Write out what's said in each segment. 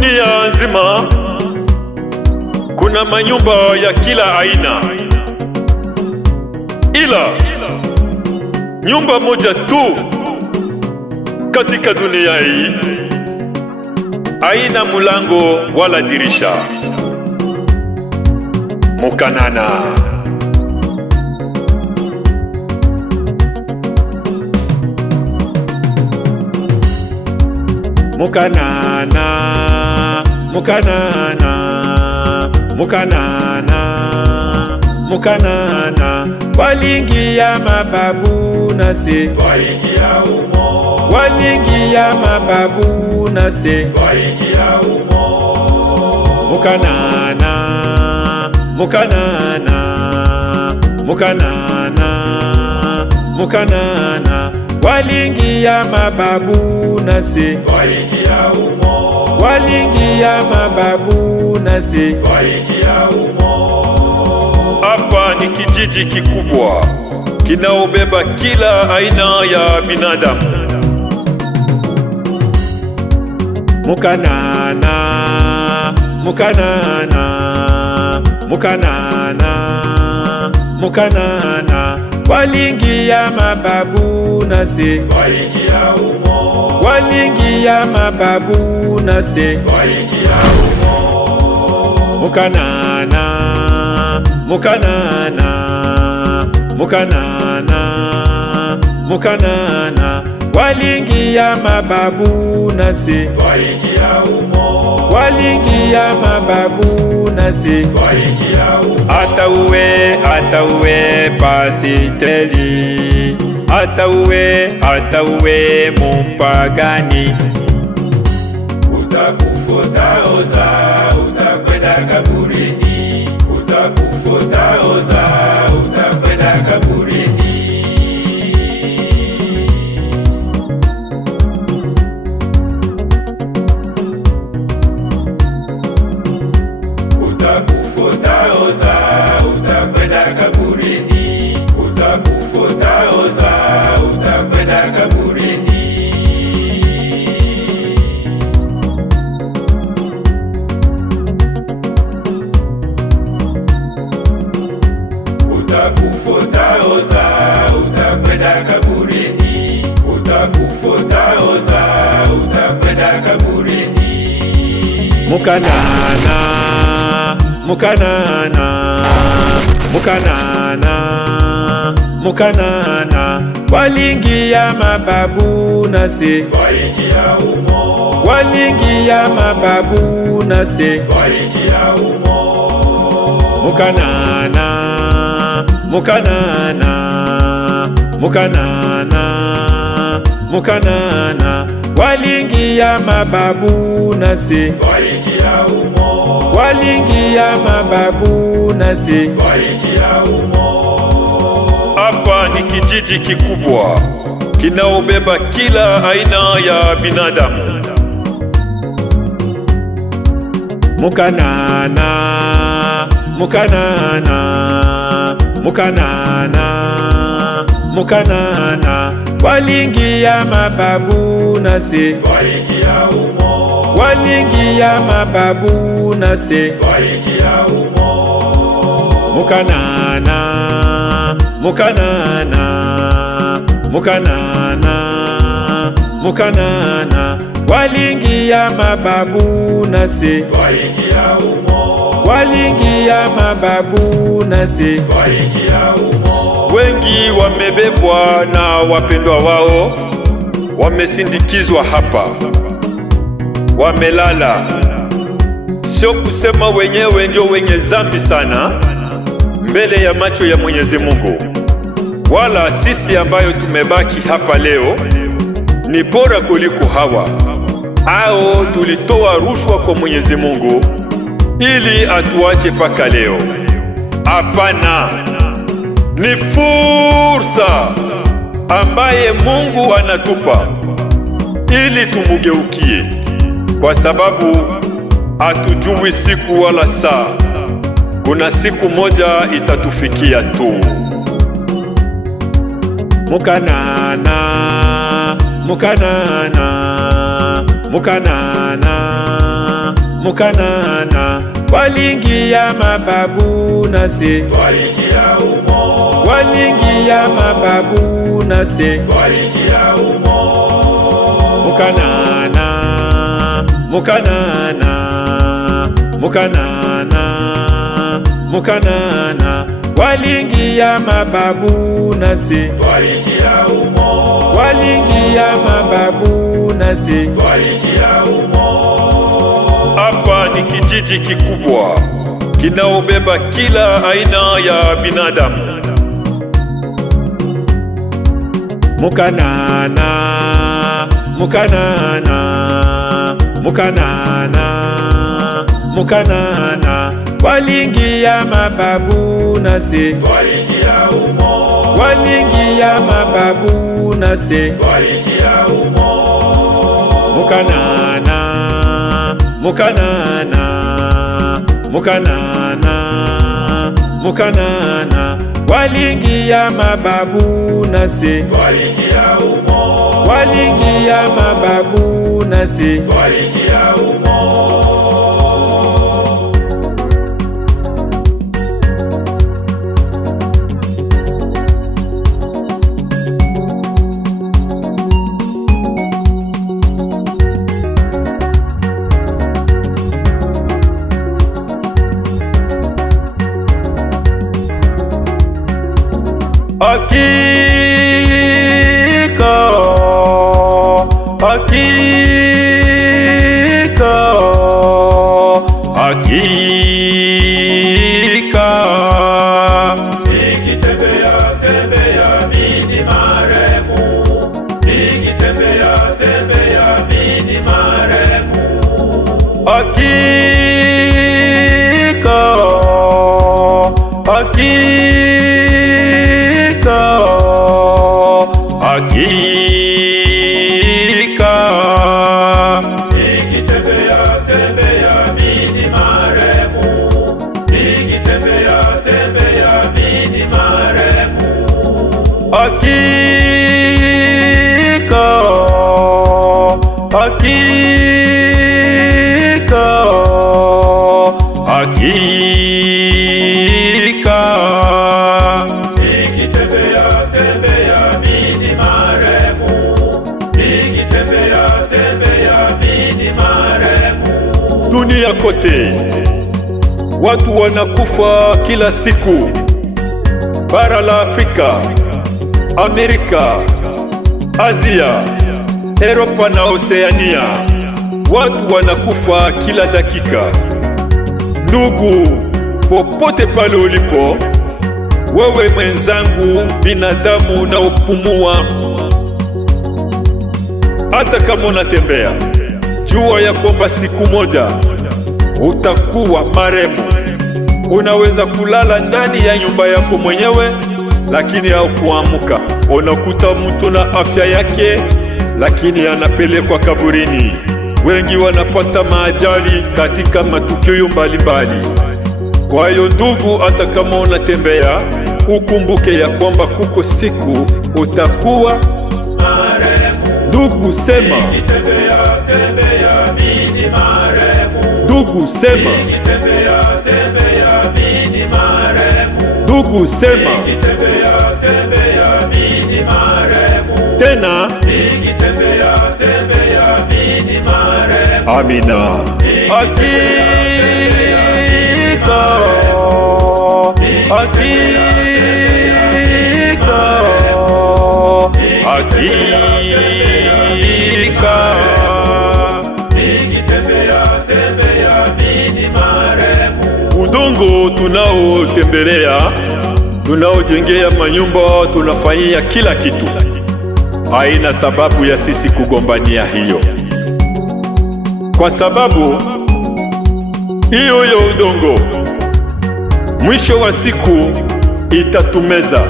Dunia nzima kuna manyumba ya kila aina, ila nyumba moja tu katika dunia hii haina mulango wala dirisha. Mukanana. Mukanana, mukanana, mukanana, mukanana. Walingia mababu nase, waingia umo. walingia mababu nase, waingia umo. Mukanana, mukanana, mukanana, mukanana. Walingia mababu nase, waingia umo. walingia mababu nase, waingia umo. Hapa ni kijiji kikubwa kinaobeba kila aina ya binadamu. Mukanana, mukanana, mukanana, mukanana. Walingia mababu nase, waingia umo. walingia mababu nase, waingia umo. Mukanana, mukanana, mukanana, mukanana. Walingia mababu nase, waingia umo. walingia mababu nase, waingia umo. Hata uwe pasiteli, hata uwe mupagani, utakufuta oza, utakwenda kaburini. utakufuta oza, utakwenda kaburini. utakufuta oza, utakwenda kaburini. utakufuta oza, utakwenda kaburini. utakufuta oza, utakwenda kaburini. utakufuta oza, utakwenda kaburini. Mukanana, mukanana, mukanana, mukanana. Walingia mababu nase, waingia umo. walingia mababu nase, waingia umo. Mukanana, mukanana, mukanana, mukanana. Walingia mababu nase, waingia umo. walingia mababu nase, waingia umo. Hapa ni kijiji kikubwa kinaobeba kila aina ya binadamu. Mukanana, mukanana, mukanana, mukanana. Walingia mababu nase, waingia umo. walingia mababu nase, waingia umo. Mukanana, mukanana, mukanana, mukanana. Walingia mababu nase, waingia umo. walingia mababu nase, waingia umo. Wengi wamebebwa na wapendwa wao, wamesindikizwa hapa, wamelala. Sio kusema wenyewe ndio wenye zambi sana mbele ya macho ya Mwenyezi Mungu, wala sisi ambayo tumebaki hapa leo ni bora kuliko hawa. Hao tulitoa rushwa kwa Mwenyezi Mungu ili atuache paka leo. Hapana, ni fursa ambaye Mungu anatupa ili tumugeukie, kwa sababu hatujui siku wala saa. Kuna siku moja itatufikia tu. Mukanana, mukanana, mukanana, Mukanana, walingia mababu nase, walingia umo, walingia mababu nase, walingia umo. Mukanana, Mukanana, Mukanana, Mukanana, walingia mababu nase, walingia umo, walingia mababu nase, walingia umo. Hapa ni kijiji kikubwa kinaobeba kila aina ya binadamu. Mukanana, Mukanana, Mukanana, Mukanana, walingia mababu nase, walingia umo, walingia mababu nase, walingia umo. Mukanana, Mukanana, Mukanana, Mukanana, walingia mababu nase, walingia umo, walingia mababu nase, walingia umo. Hakika, nikitembea tembea mimi marehemu, nikitembea tembea mimi marehemu. hakika, hakika, hakika, Nikitembea tembea mimi marehemu, nikitembea tembea mimi marehemu. hakika, hakika, hakika, Nikitembea tembea mimi marehemu, nikitembea tembea mimi marehemu. dunia kote watu wanakufa kila siku. Bara la Afrika, Amerika, Asia, Europa na Oceania, watu wanakufa kila dakika. Ndugu, popote pale ulipo, wewe mwenzangu, binadamu unaopumua, hata kama unatembea, jua ya kwamba siku moja utakuwa marehemu. Unaweza kulala ndani ya nyumba yako mwenyewe, lakini haukuamka. Unakuta mtu na afya yake, lakini anapelekwa kaburini. Wengi wanapata maajali katika matukio mbalimbali. Kwa hiyo ndugu, hata kama unatembea, ukumbuke ya kwamba kuko siku utakuwa Marehemu, ndugu. Sema nikitembea tembea mimi marehemu, ndugu, sema nikitembea tembea mimi marehemu. ndugu, sema Nikitembea tembea mimi marehemu, tena. nikitembea tembea mimi marehemu. Amina. Hakika, hakika, hakika, Nikitembea tembea mimi marehemu, udongo tunaotembelea, tunaojengea manyumba, tunafanyia kila kitu. Haina sababu ya sisi kugombania hiyo, kwa sababu hiyo ya udongo mwisho wa siku itatumeza.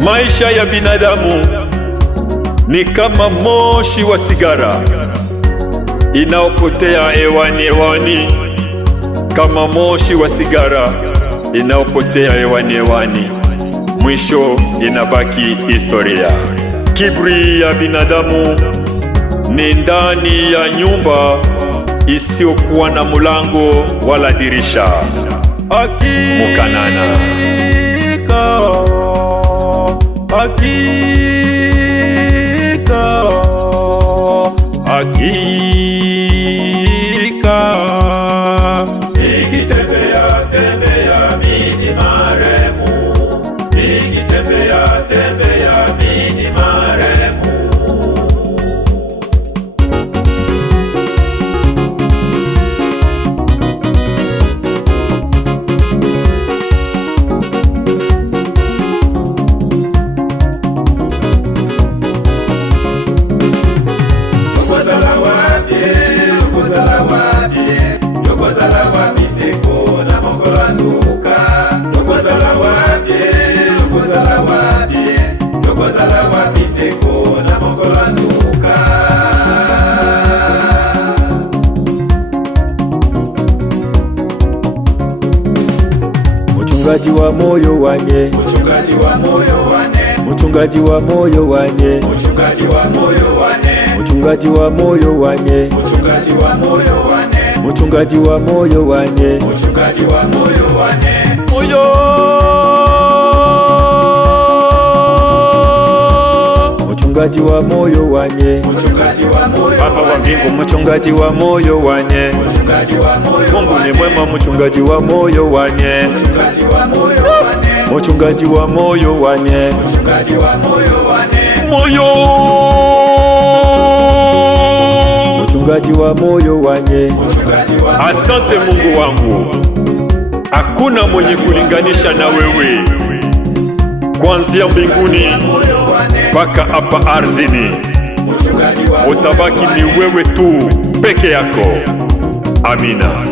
Maisha ya binadamu ni kama moshi wa sigara inaopotea hewani hewani, kama moshi wa sigara inaopotea hewani hewani, mwisho inabaki historia. Kiburi ya binadamu ni ndani ya nyumba isiyokuwa na mulango wala dirisha. Mukanana. Hakika nikitembea tembea mimi marehemu, nikitembea tembea mimi marehemu. Mchungaji wa moyo wane, Mchungaji wa moyo wane, mchungaji wa moyo wane, mchungaji wa moyo wane, mchungaji wa moyo wane, mchungaji wa moyo wane, mchungaji wa moyo wane, mchungaji wa moyo wane. moyo mchungaji wa moyo wane, Mchungaji wa moyo Baba wa mbingu, mchungaji wa moyo wane, mchungaji wa moyo Mungu ni mwema, mchungaji wa moyo wane, mchungaji wa moyo wane, mchungaji wa moyo wane, mchungaji wa moyo wane. moyo mchungaji wa moyo wane. Mchungaji wa Asante Mungu wangu, hakuna mwenye kulinganisha na wewe, kuanzia mbinguni mpaka hapa ardhini. mchungaji wa Utabaki ni wewe tu peke yako. Amina.